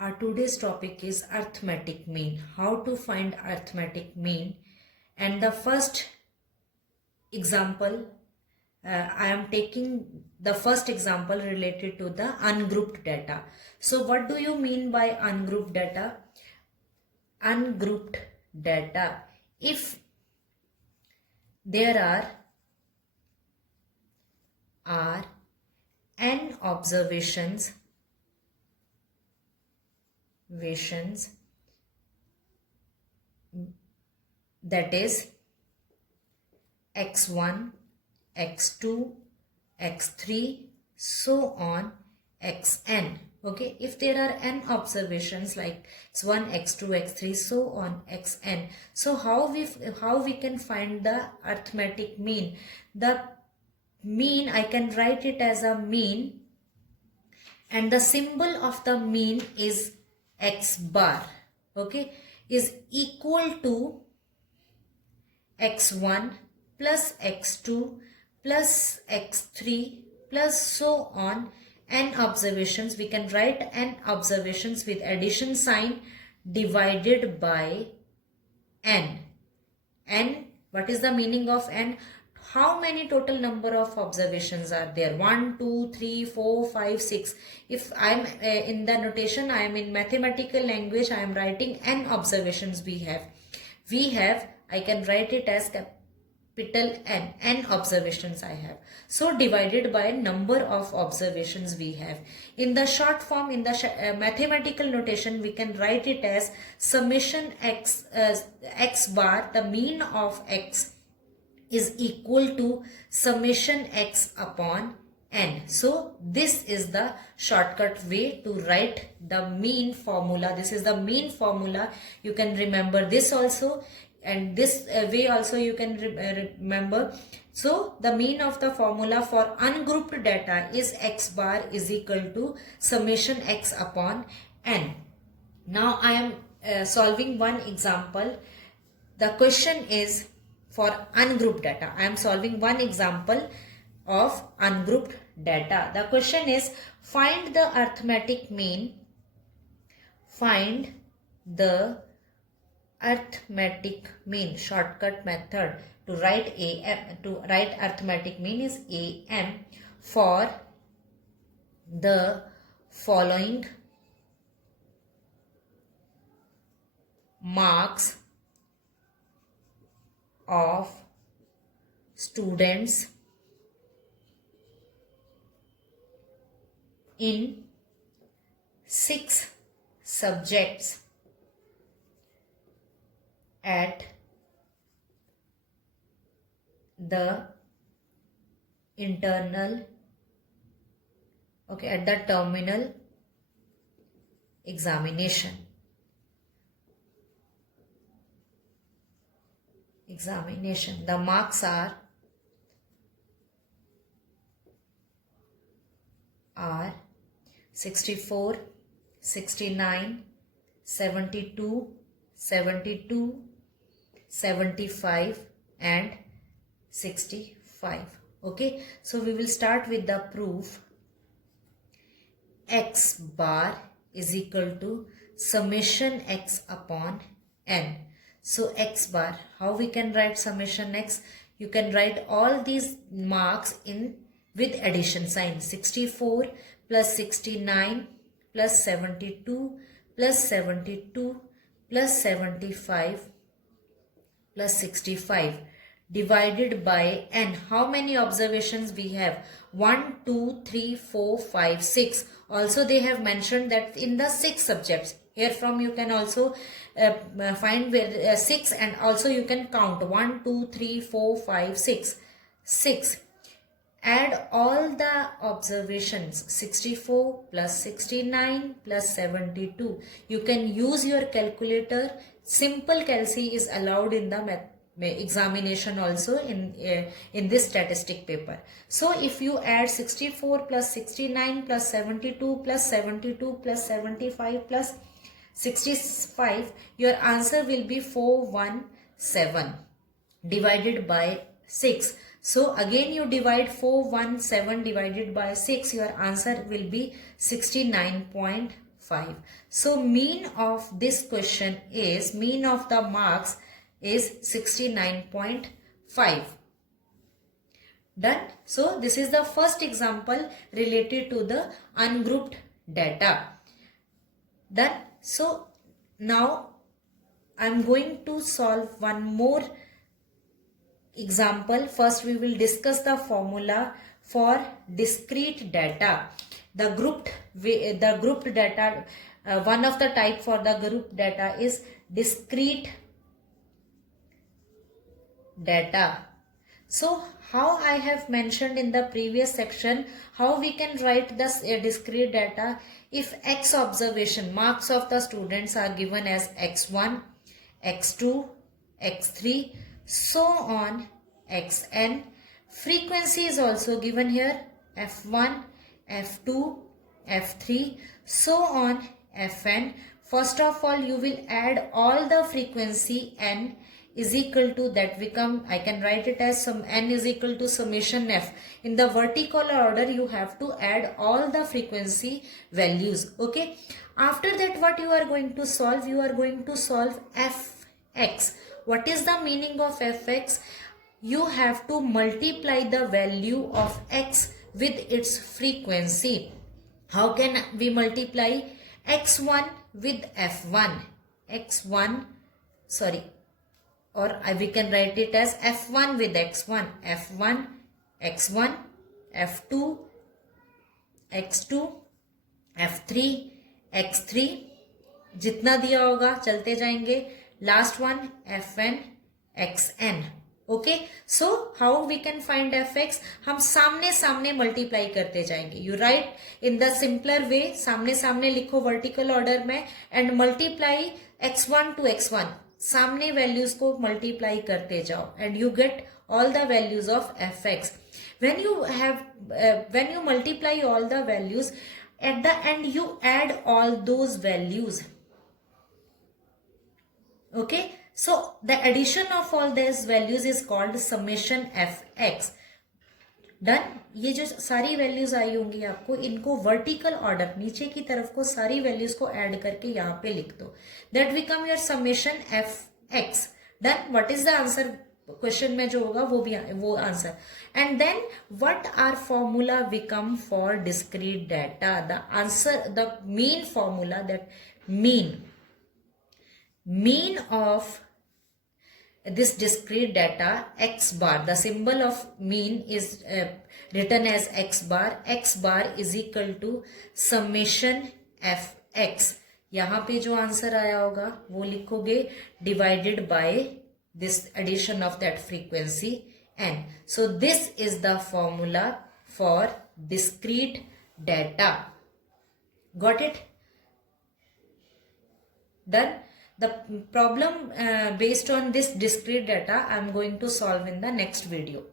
Our today's topic is arithmetic mean. How to find arithmetic mean. And the first example, I am taking the first example related to the ungrouped data. So what do you mean by ungrouped data? Ungrouped data. If there are n observations that is x1, x2, x3, so on xn. Okay, if there are n observations like x1, x2, x3, so on xn, so how we can find the arithmetic mean? The mean, I can write it as a mean, and the symbol of the mean is x bar. Okay, is equal to x1 plus x2 plus x3 plus so on n observations. We can write n observations with addition sign divided by n. N, what is the meaning of n? How many total number of observations are there? 1, 2, 3, 4, 5, 6. If I am in the notation, I am in mathematical language, I am writing n observations we have. I can write it as capital N. N observations I have. So divided by number of observations we have. In the short form, in the mathematical notation, we can write it as summation x bar, the mean of x, is equal to summation x upon n. So this is the shortcut way to write the mean formula. This is the mean formula. You can remember this also, and this way also you can remember. So the mean of the formula for ungrouped data is x bar is equal to summation x upon n. Now I am solving one example. The question is for ungrouped data. I am solving one example of ungrouped data. The question is, find the arithmetic mean. Find the arithmetic mean. Shortcut method to write arithmetic mean is AM for the following marks of students in 6 subjects at the terminal examination. The marks are 64, 69, 72, 72, 75 and 65. Okay, so we will start with the proof. X bar is equal to summation x upon n. So x bar, how we can write summation x? You can write all these marks in with addition sign. 64 plus 69 plus 72 plus 72 plus 75 plus 65 divided by n. How many observations we have? 1, 2, 3, 4, 5, 6. Also they have mentioned that in the 6 subjects. Here from you can also find 6, and also you can count 1, 2, 3, 4, 5, 6. 6. Add all the observations. 64 plus 69 plus 72. You can use your calculator. Simple calci is allowed in the examination also in this statistic paper. So if you add 64 plus 69 plus 72 plus 72 plus 75 plus 65, your answer will be 417 divided by 6. So again you divide 417 divided by 6, your answer will be 69.5. 5. So mean of this question is, mean of the marks is 69.5. Done. So this is the first example related to the ungrouped data. Done. So now I am going to solve one more example. First we will discuss the formula for discrete data. The grouped data, one of the type for the grouped data is discrete data. So how I have mentioned in the previous section, how we can write this discrete data. If X observation, marks of the students are given as X1, X2, X3, so on Xn. Frequency is also given here, F1, F2, F3, so on Fn. First of all, you will add all the frequency n is equal to, that become, I can write it as some n is equal to summation f. In the vertical order, you have to add all the frequency values. Okay. After that, what you are going to solve? You are going to solve fx. What is the meaning of fx? You have to multiply the value of x with its frequency. How can we multiply? X1 with f1. X1, sorry, or we can write it as f1 with x1, f1, x1, f2, x2, f3, x3, जितना दिया होगा चलते जाएंगे. Last one fn, xn. Okay. So how we can find fx? हम सामने सामने multiply करते जाएंगे. You write in the simpler way, सामने सामने लिखो वर्टिकल ऑर्डर में and multiply x1 to x1. सामने वैल्यूज को मल्टीप्लाई करते जाओ and you get all the values of fx. When you multiply all the values, at the end you add all those values. Okay. So the addition of all these values is called summation fx. Done. ये जो सारी values आई होंगी आपको, इनको vertical order नीचे की तरफ को सारी वैल्यूज को ऐड करके यहाँ पे लिख दो. That become your summation F X. Done. What is the answer? Question में जो होगा वो answer. And then what are formula become for discrete data? The answer, the mean formula, that mean of this discrete data, x bar. The symbol of mean is written as x bar. X bar is equal to summation fx. यहाँ पे जो answer आया होगा वो लिखोगे divided by this addition of that frequency n. So this is the formula for discrete data. Got it? Done. The problem based on this discrete data I am going to solve in the next video.